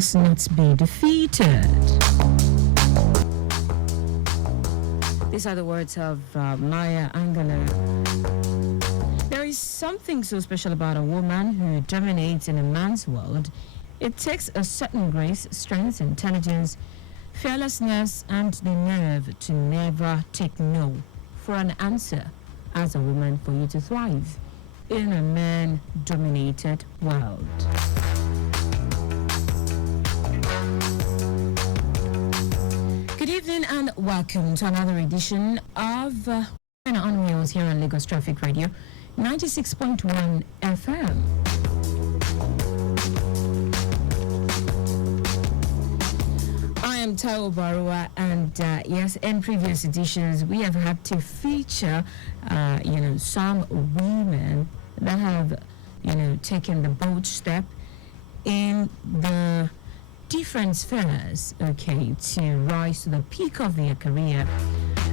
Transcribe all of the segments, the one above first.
must not be defeated. These are the words of Maya Angelou. There is something so special about a woman who dominates in a man's world. It takes a certain grace, strength, intelligence, fearlessness, and the nerve to never take no for an answer as a woman for you to thrive in a man-dominated world. Good evening and welcome to another edition of On Wheels here on Lagos Traffic Radio 96.1 FM. I am Taiwo Baruwa, and yes, in previous editions we have had to feature, some women that have, taken the bold step in the different spheres, to rise to the peak of their career.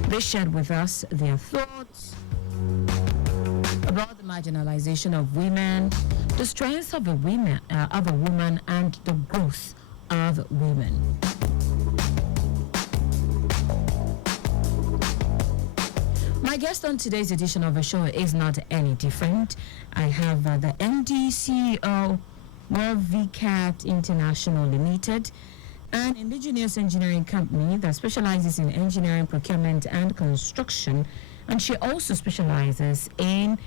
They shared with us their thoughts about the marginalization of women, the strength of a woman, and the growth of women. My guest on today's edition of the show is not any different. I have the MD CEO of VCAT International Limited, an indigenous engineering company that specializes in engineering, procurement, and construction. And she also specializes in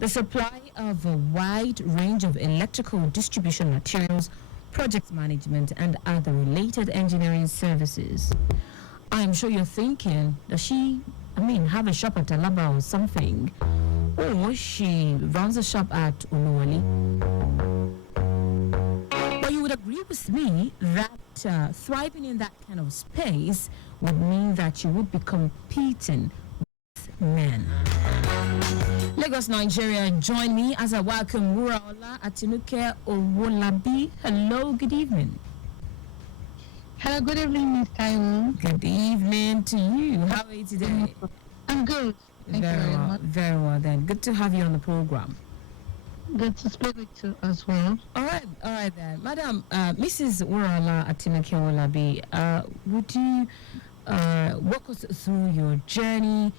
the supply of a wide range of electrical distribution materials, project management, and other related engineering services. I'm sure you're thinking, does she, have a shop at Alaba or something? Or she runs a shop at Uluwali? But you would agree with me that thriving in that kind of space would mean that you would be competing with men. Lagos, Nigeria, join me as I welcome Wuraola Atinuke Owolabi. Hello, good evening. Hello, good evening, Ms. Taiwo. Good evening to you. How are you today? I'm good. Thank you very much. Very well then. Good to have you on the program. Good to speak with you as well. All right then. Madam, Mrs. Wuraola Atinuke Owolabi, would you walk us through your journey,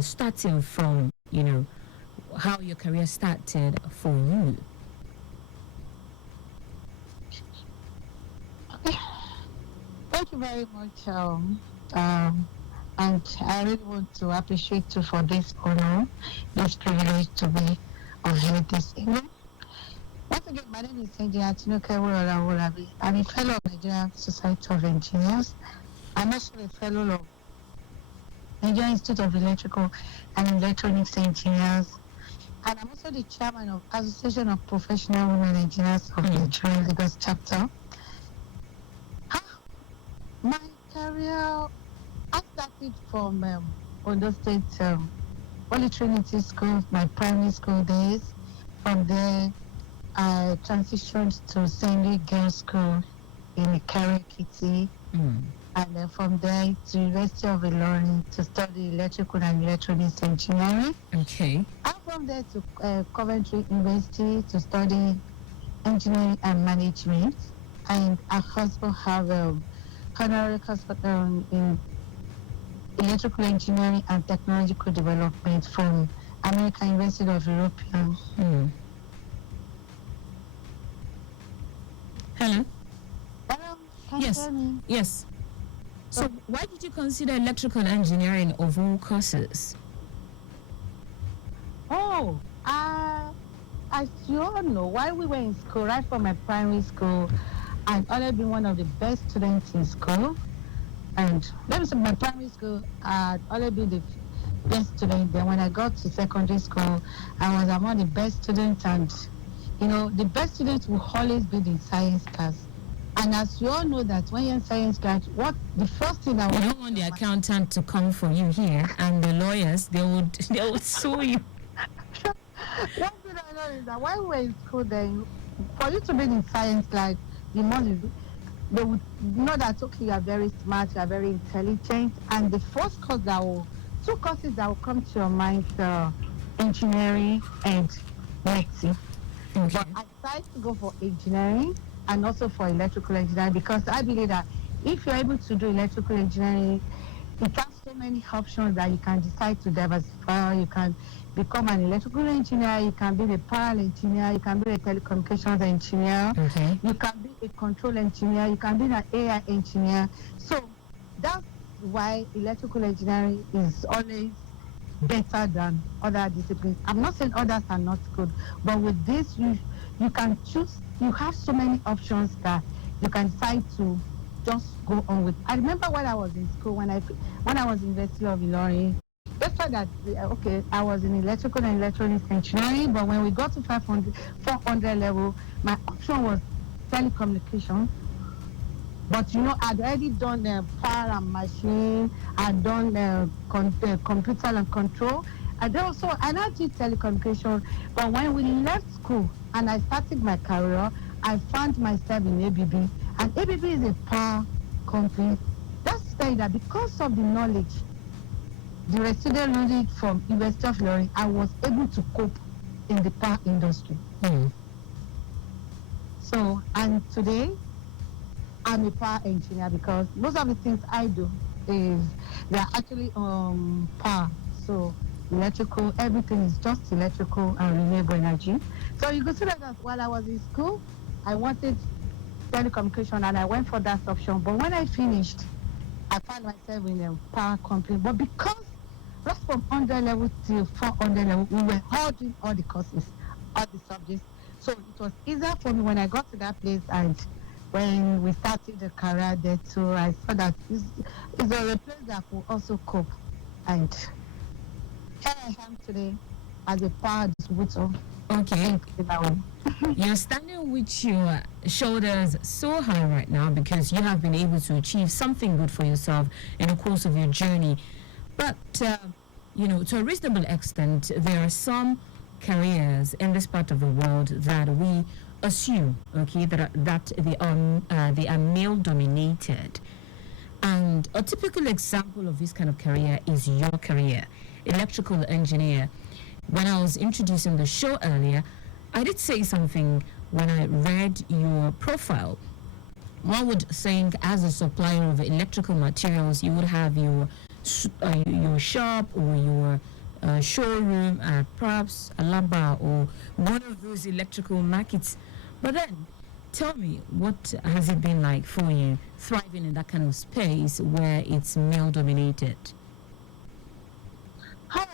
starting from, how your career started for you? Okay. Thank you very much. And I really want to appreciate you for this honor, this privilege to be on here this evening. Once again, my name is Engr Atinuke Wuraola Owolabi. I'm a fellow of Nigerian Society of Engineers. I'm also a fellow of Nigerian Institute of Electrical and Electronics Engineers. And I'm also the chairman of Association of Professional Women Engineers of Nigeria Lagos chapter. My career, I started from Ondo State Holy Trinity School, my primary school days. From there, I transitioned to St. Louis Girls School in Ikare Ekiti. And then from there to University of Ilorin to study electrical and electronics engineering. Okay. And from there to Coventry University to study engineering and management. And I also have honorary hospital in electrical engineering and technological development from American University of European. Hello? Can you hear me? Yes. So why did you consider electrical engineering of all courses? As you all know, while we were in school, right from my primary school, I'd always been one of the best students in school. And let me say, my primary school, I'd always been the best student. Then when I got to secondary school, I was among the best students. And, the best students will always be the science class. And as you all know that when you're in science class, the first thing I you don't want the accountant to come for you here, and the lawyers, they would sue you. One thing I know is that while we were in school, then for you to be in science class, they would know that, okay, you are very smart, you are very intelligent, and the first course two courses that will come to your mind are engineering and medicine. Okay. But I decided to go for engineering, and also for electrical engineering, because I believe that if you're able to do electrical engineering, it has so many options that you can decide to diversify. You can become an electrical engineer, you can be a power engineer, you can be a telecommunications engineer, you can be a control engineer, you can be an AI engineer. So that's why electrical engineering is always better than other disciplines. I'm not saying others are not good, but with this, you can choose. You have so many options that you can decide to just go on with. I remember when I was in school, when I was in University of Ilorin, despite that, okay, I was in electrical and electronics engineering, but when we got to 500, 400 level, my option was telecommunication. But I'd already done power and machine. I'd done computer and control. I now did telecommunication. But when we left school and I started my career, I found myself in ABB. And ABB is a power company. That's saying that because of the knowledge, the residual knowledge from University of Ilorin, I was able to cope in the power industry. So, and today, I'm a power engineer because most of the things I do is they're actually power. So electrical, everything is just electrical and renewable energy. So you could see that while I was in school, I wanted telecommunication and I went for that option. But when I finished, I found myself in a power company. But because just from 100 level to 400 level, we were all doing all the courses, all the subjects. So it was easier for me when I got to that place, and when we started the career there too, I saw that it's a place that will also cope. And here I am today as a power distributor. Okay. You're standing with your shoulders so high right now because you have been able to achieve something good for yourself in the course of your journey. But, to a reasonable extent, there are some careers in this part of the world that we assume, that they are male dominated. And a typical example of this kind of career is your career, electrical engineer. When I was introducing the show earlier, I did say something when I read your profile. One would think, as a supplier of electrical materials, you would have your shop or your showroom at perhaps Alaba or one of those electrical markets. But then, tell me, what has it been like for you thriving in that kind of space where it's male dominated? Hi.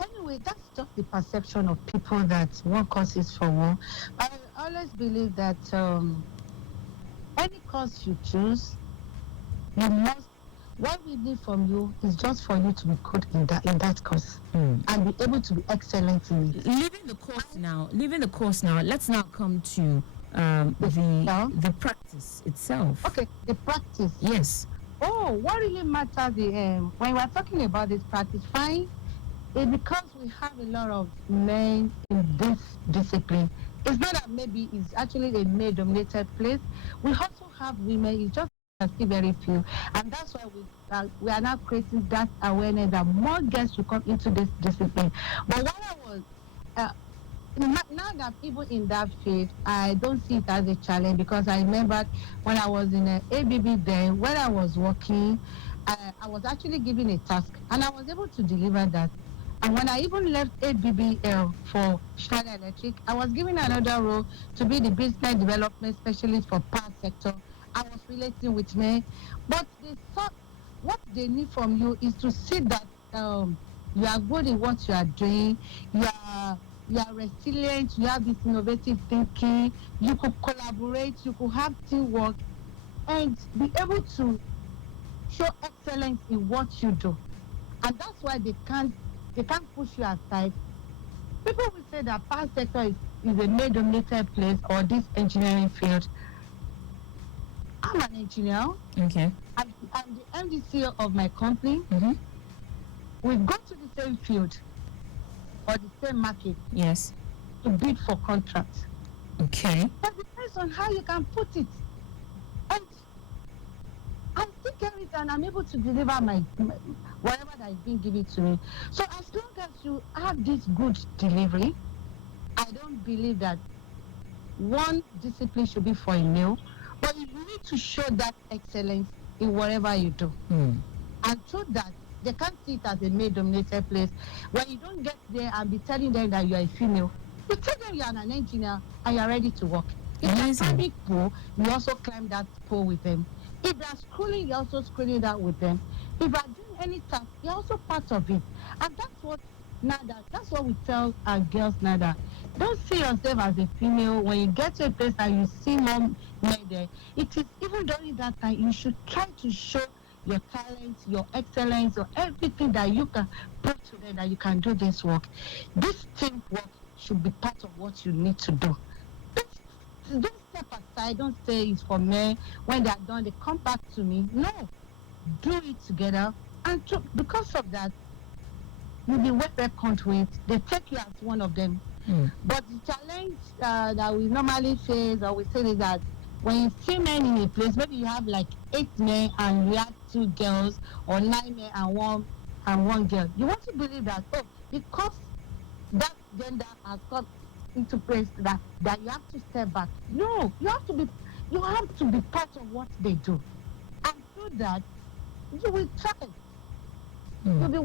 Anyway, that's just the perception of people that one course is for one. I always believe that any course you choose, you must. What we need from you is just for you to be good in that course and be able to be excellent in it. Leaving the course now. Let's now come to the practice itself. Okay, the practice. Yes. Oh, what really matters when we're talking about this practice, fine. Because we have a lot of men in this discipline. It's not that maybe it's actually a male-dominated place. We also have women. It's just still very few, and that's why we are now creating that awareness that more girls should come into this discipline. But while I was now that even in that field, I don't see it as a challenge, because I remember when I was in ABB then, when I was working, I was actually given a task and I was able to deliver that. And when I even left ABB for Schneider Electric, I was given another role to be the business development specialist for power sector. I was relating with men, but they thought what they need from you is to see that you are good in what you are doing, you are resilient, you have this innovative thinking, you could collaborate, you could have teamwork, and be able to show excellence in what you do. And that's why they can't push you aside. People will say that power sector is a male-dominated place, or this engineering field. I'm an engineer. Okay. I'm the MD of my company. Mm-hmm. We go to the same field or the same market. Yes. To bid for contracts. Okay. But it depends on how you can put it. And I still get it, and I'm able to deliver my whatever that is being given to me. So as long as you have this good delivery, I don't believe that one discipline should be for a male, but you need to show that excellence in whatever you do. And through that, they can't see it as a male-dominated place. When you don't get there and be telling them that you are a female, you tell them you are an engineer and you are ready to work. If they're climbing pole, you also climb that pole with them. If they're schooling, you're also schooling that with them. If they're doing any task, you're also part of it. And that's what we tell our girls now, that don't see yourself as a female. When you get to a place and you see mom there, it is even during that time, you should try to show your talent, your excellence, or everything that you can put to them, that you can do this work. This teamwork should be part of what you need to do. Don't step aside, don't say it's for men. When they are done, they come back to me. No, do it together. And because of that, you'll be well reckoned with. They take you as one of them. But the challenge that we normally face, or we say, is that when you see men in a place, maybe you have like 8 men and you have 2 girls, or 9 men and one girl. You want to believe that, because that gender has got into place, that you have to step back. No, you have to be part of what they do. And through that, you will try. You'll be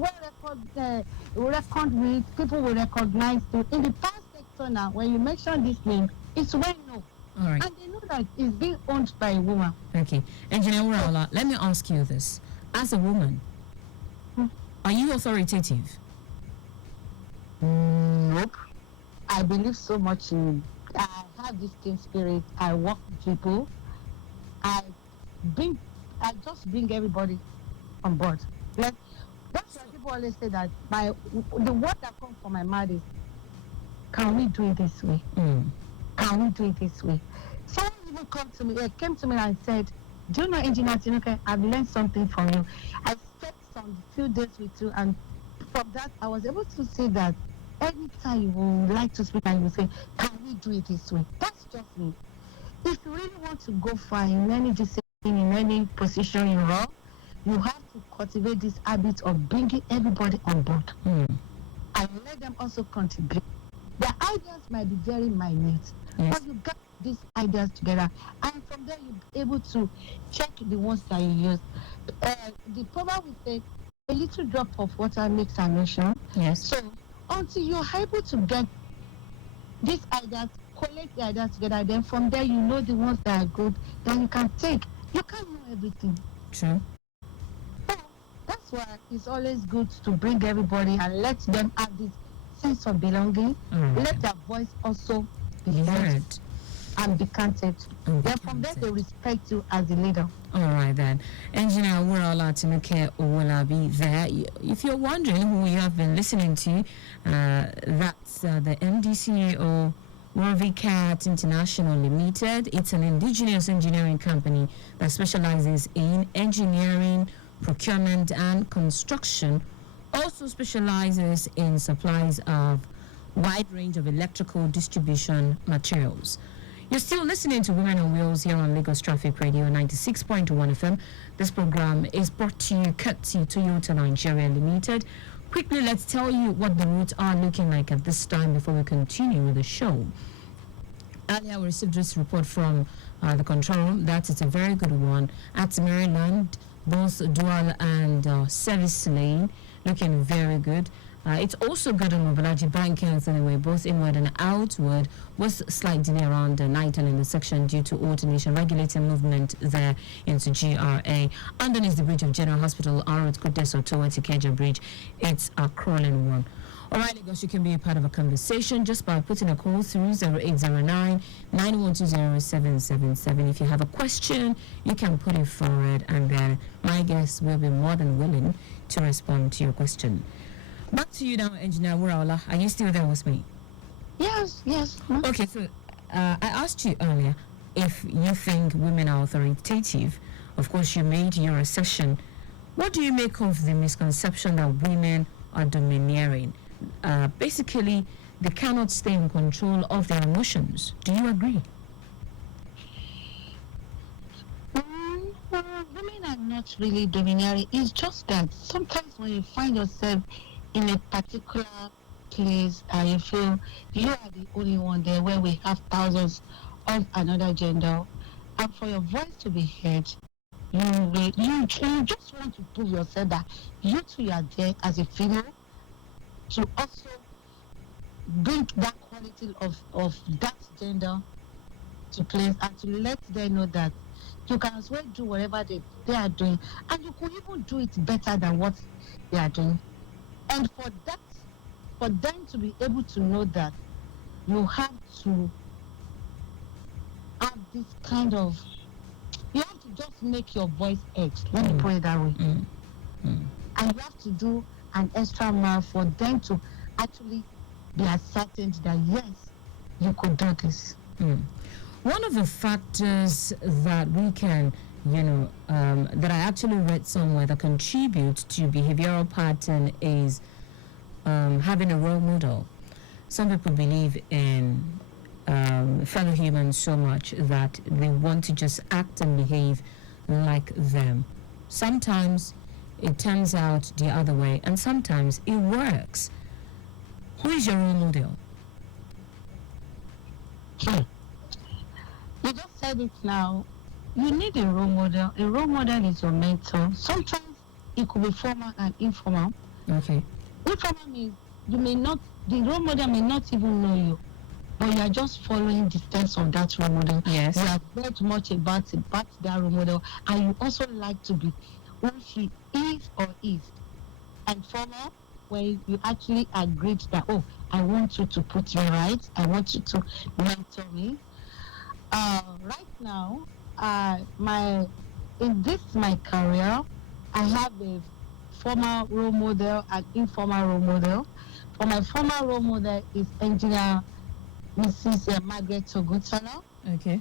reckoned with, people will recognize you. In the past sector now, when you mention this name, it's well known. All right. And they know that it's being owned by a woman. Okay. Engineer Wuraola, let me ask you this. As a woman, are you authoritative? Nope. I believe so much in, I have this team spirit. I work with people. I just bring everybody on board. Like, that's why people always say that the word that comes from my mouth is, can we do it this way? Can we do it this way? Someone even came to me and said, do you know, Engineer Atinuke, I've learned something from you. I spent some few days with you, and from that, I was able to see that anytime you would like to speak and you say, can we do it this way? That's just me. If you really want to go far in any discipline, in any position you run, you have to cultivate this habit of bringing everybody on board. And let them also contribute. The ideas might be very minute, but you got these ideas together, and from there you'll be able to check the ones that you use. The proverb will say, a little drop of water makes an ocean. Yes. So until you're able to get these ideas, collect the ideas together, then from there you know the ones that are good, then you can take. You can't know everything. True. So that's why it's always good to bring everybody and let them have this sense of belonging. Let their voice also be heard and be counted. Then from there they respect you as a leader. All right then. Engineer Wuraola Atinuke Owolabi there. If you're wondering who you have been listening to, that's the MD/CEO Cat International Limited. It's an indigenous engineering company that specializes in engineering, procurement and construction. Also specializes in supplies of wide range of electrical distribution materials. You're still listening to Women on Wheels here on Lagos Traffic Radio 96.1 FM. This program is brought to you courtesy Toyota Nigeria Limited. Quickly, let's tell you what the routes are looking like at this time before we continue with the show. Earlier, we received this report from the control room that it's a very good one. At Maryland, both dual and service lane looking very good. It's also good on Mobalaji Bankers anyway, both inward and outward, with slight delay around the night and in the section due to alternation regulating movement there into GRA. Underneath the bridge of General Hospital, Arut Kudeso towards Ikeja Bridge, it's a crawling one. All right, Lagos, you can be a part of a conversation just by putting a call through 0809 9120 777. If you have a question, you can put it forward, and then my guests will be more than willing to respond to your question. Back to you now, Engineer Wuraola. Are you still there with me? Yes. Okay, so I asked you earlier if you think women are authoritative. Of course, you made your assessment. What do you make of the misconception that women are domineering? Basically, they cannot stay in control of their emotions. Do you agree? Women are not really domineering. It's just that sometimes when you find yourself in a particular place and you feel you are the only one there where we have thousands of another gender, and for your voice to be heard, you just want to prove yourself that you too are there as a female to also bring that quality of that gender to place and to let them know that you can as well do whatever they are doing, and you could even do it better than what they are doing. And for them to be able to know that you have to have this kind of, you have to just make your voice heard. Let me put it that way. And you have to do an extra mile for them to actually be ascertained that yes, you could do this. One of the factors that we can, that I actually read somewhere that contribute to behavioral pattern is having a role model. Some people believe in fellow humans so much that they want to just act and behave like them. Sometimes it turns out the other way, and sometimes it works. Who is your role model? You just said it now. You need a role model. A role model is your mentor. Sometimes it could be formal and informal. Okay. Informal means the role model may not even know you, but you are just following the steps of that role model. Yes. You have read much about that role model, and you also like to be who she is or is. And formal, when you actually agreed that, oh, I want you to put me right, I want you to mentor me. Right now, in my career, I have a formal role model and informal role model. For my formal role model is engineer Mrs. Margaret Ogutana. Okay.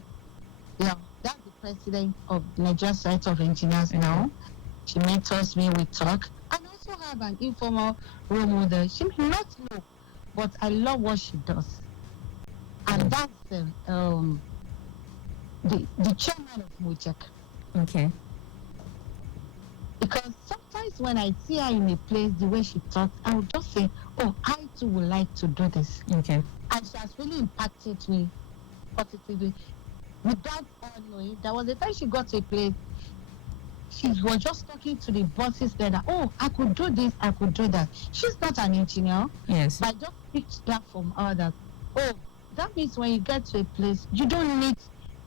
Yeah, that's the president of Nigeria Society of Engineers now. She mentors me, we talk. And I also have an informal role model. She may not know, but I love what she does. And that's the chairman of Mojek. Okay. Because sometimes when I see her in a place, the way she talks, I would just say, oh, I too would like to do this. Okay. And she has really impacted me positively without her knowing. There was a time she got to a place, she was just talking to the bosses there that, oh, I could do this, I could do that. She's not an engineer. Yes. But I just picked that from her that, oh, that means when you get to a place, you don't need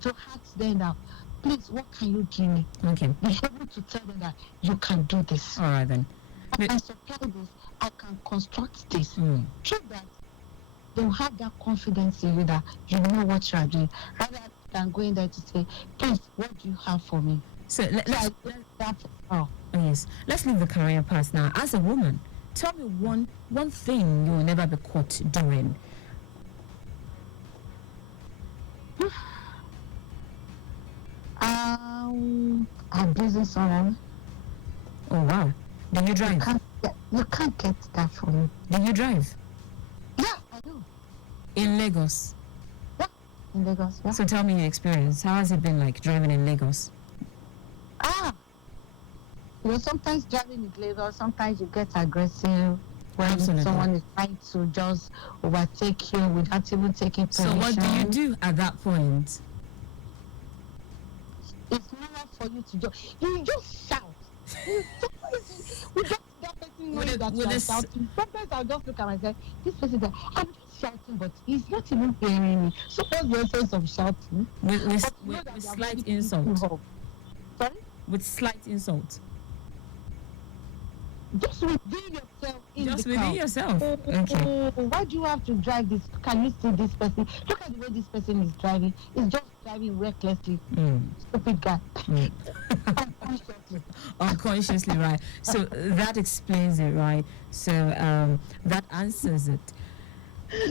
to ask them that, please, what can you give me? Okay. Be able to tell them that you can do this. All right then. I can supply this, I can construct this. Through that, they'll have that confidence in you that you know what you are doing, rather than going there to say, please, what do you have for me? So let's oh yes, let's leave the career path now. As a woman, tell me one thing you will never be caught doing. Abusing someone. Oh wow. Do you drive? You can't get that from me. Do you drive? Yeah, I do. In Lagos? Yeah, in Lagos, yeah. So tell me your experience. How has it been like driving in Lagos? Sometimes driving in Lagos, sometimes you get aggressive when Absolutely. Someone is trying to just overtake you without even taking permission. So what do you do at that point? It's not for you to you just shout. You just that person knows that you are shouting. Sometimes I'll just look at myself, this person that I'm just shouting, but he's not even hearing me. So what's the essence of shouting? With slight insult. Sorry? With slight insult. Just within yourself in Just the within crowd. yourself. Okay. Why do you have to drive this? Can you see this person? Look at the way this person is driving. He's just driving recklessly. Stupid guy. Unconsciously. Unconsciously, right. So that explains it, right? So that answers it.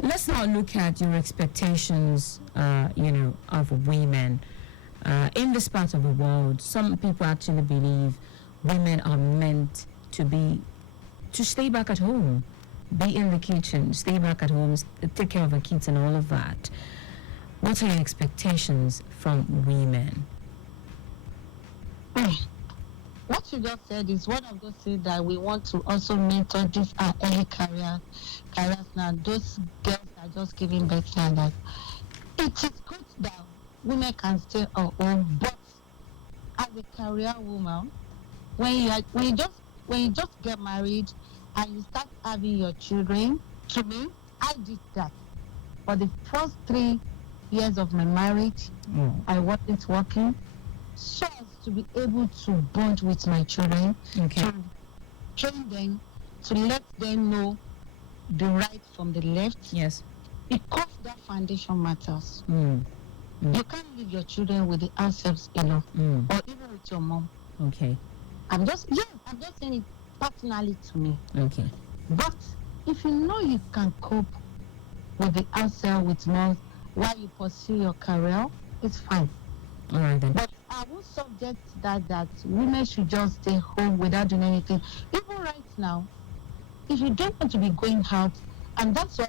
Let's now look at your expectations, of women. In this part of the world, some people actually believe women are meant to stay back at home, be in the kitchen, stay back at home, take care of the kids and all of that. What are your expectations from women? what you just said is one of those things that we want to also mentor these are early careers now. Those girls are just giving birth and that. It is good that women can stay at home, but as a career woman, when you just get married and you start having your children, to me, I did that. For the first 3 years of my marriage, I wasn't working, so as to be able to bond with my children, to train them, to let them know the right from the left. Yes. Because that foundation matters. You can't leave your children with the ourselves alone, or even with your mom. Okay. I'm just saying it personally to me. Okay. But if you know you can cope with the answer with mom while you pursue your career, it's fine. All right then. But I will subject that women should just stay home without doing anything. Even right now, if you don't want to be going out, and that's why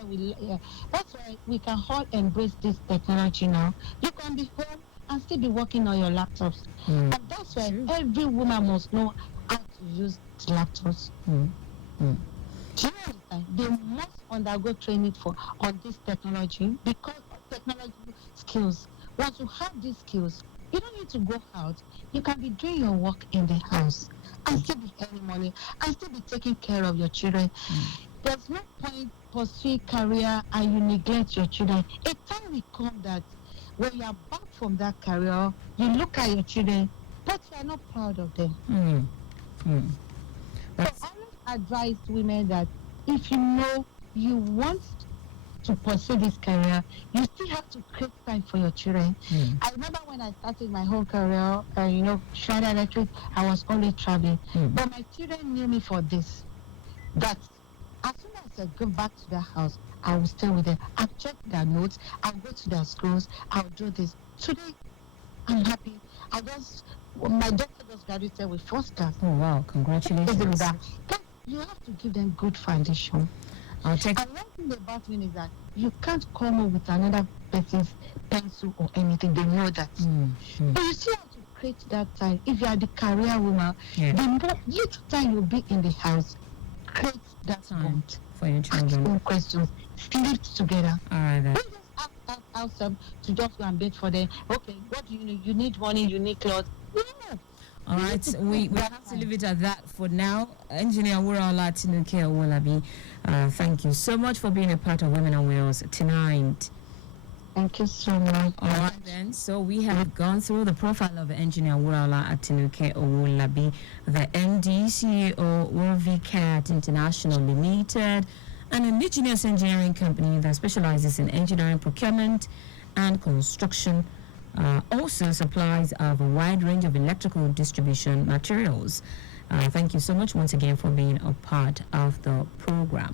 we can all embrace this technology now. You can be home and still be working on your laptops. And that's why every woman must know how to use laptops. Do you understand? They must undergo training on this technology because of technology skills. Once you have these skills, you don't need to go out. You can be doing your work in the house and still be earning money and still be taking care of your children. There's no point pursuing career and you neglect your children. A time will come that when you are back from that career, you look at your children, but you are not proud of them. So I always advise women that if you know you want to pursue this career, you still have to create time for your children. I remember when I started my whole career, Schneider Electric, I was only traveling. But my children knew me for this. That as soon as I go back to their house, I will stay with them. I'll check their notes. I'll go to their schools. I'll do this. Today, I'm happy. My daughter just graduated with first class. Oh, wow. Congratulations. You have to give them good foundation. And one thing about me is that you can't come up with another person's pencil or anything. They know that. But you still have to create that time. If you are the career woman, the more little time you'll be in the house, create that time for your children. Ask questions. Sleep together. All right then. Ask them to just go and bid for them. Okay, what do you need? You need money, you need clothes. No. All right, we have to leave it at that for now. Engineer Wuraola Atinuke Owolabi, thank you so much for being a part of Women on Wheels tonight. Thank you so much. All right then, so we have gone through the profile of Engineer Wuraola Atinuke Owolabi, the MD, CEO, WorldVCAT International Limited, an indigenous engineering company that specializes in engineering procurement and construction. Also supplies of a wide range of electrical distribution materials. Thank you so much once again for being a part of the program.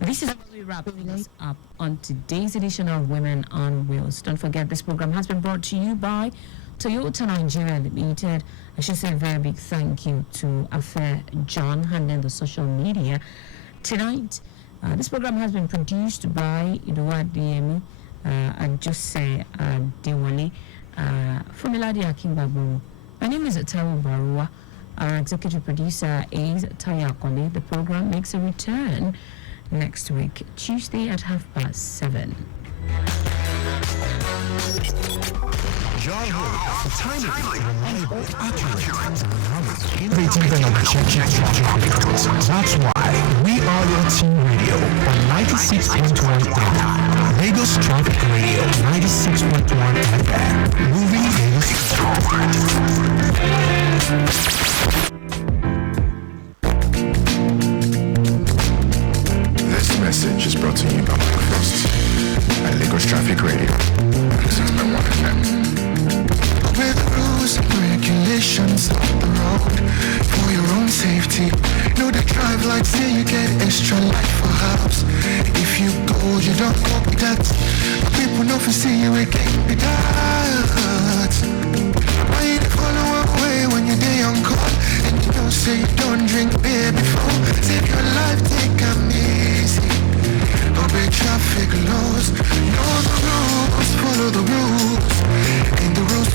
This is where we wrap things up on today's edition of Women on Wheels. Don't forget, this program has been brought to you by Toyota Nigeria Limited. I should say a very big thank you to Affair John handling the social media tonight. This program has been produced by Edward Diemi and Jose Dewali. Fumiladi Akinbabu. My name is Taiwo Baruwa. Our executive producer is Taya Kone. The program makes a return next week, Tuesday at 7:30. Timely, reliable, accurate, innovative and objective. That's why we are your team radio on 96.1 FM. Lagos Traffic Radio 96.1 FM. Moving Lagos forward. This message is brought to you by Microsoft and Lagos Traffic Radio 96.1 FM. With rules and regulations on the road for your own safety. Know the drive lights say you get extra life for house. If you go, you don't go with that. People know for see you again with that. Why you follow away when you're day on call and you don't say you don't drink beer before? Save your life, take them easy. Obey traffic laws. Know the rules, follow the rules.